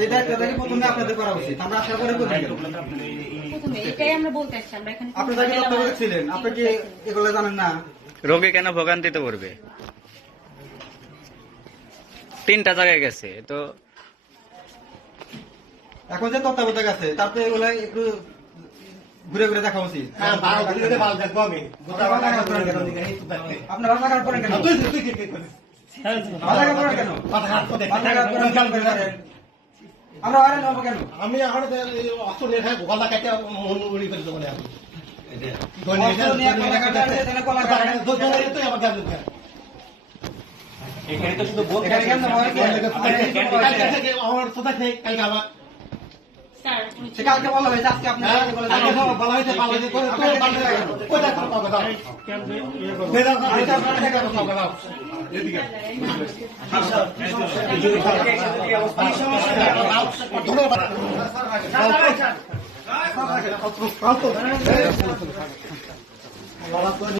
এই দায়িত্বটা প্রথমে আপনাদের করা উচিত। আমরা আশা করে প্রথমে এটাই আমরা বলতে আসছি। আমরা এখানে আপনি যাকে তত্ত্বাবধায়ক ছিলেন, আপনি কি এগুলো জানেন না? রোগী কেন ভোগান্তিতে পড়বে? 3টা জায়গায় গেছে তো। এখন যে তত্ত্বাবধায়ক আছে তারপরে এগুলো একটু ঘুরে ঘুরে দেখা উচিত। আপনার রাজাকার করেন কেন? রাজাকার করেন কেন? আমরা আরে নেবো কেন? আমি এখন অস্ত্র নিয়ে খাই গলা কাটে মন উড়ি করে দেবো আমি এখানে তো শুধু বলতে আমার সোজা নেই কালকে আবার স্যার সে কালকে বলা হয়েছে, আজকে আপনি বলা হয়েছে পাল্লাতে করে কোথায় পাবো দাও ধন্যবাদ।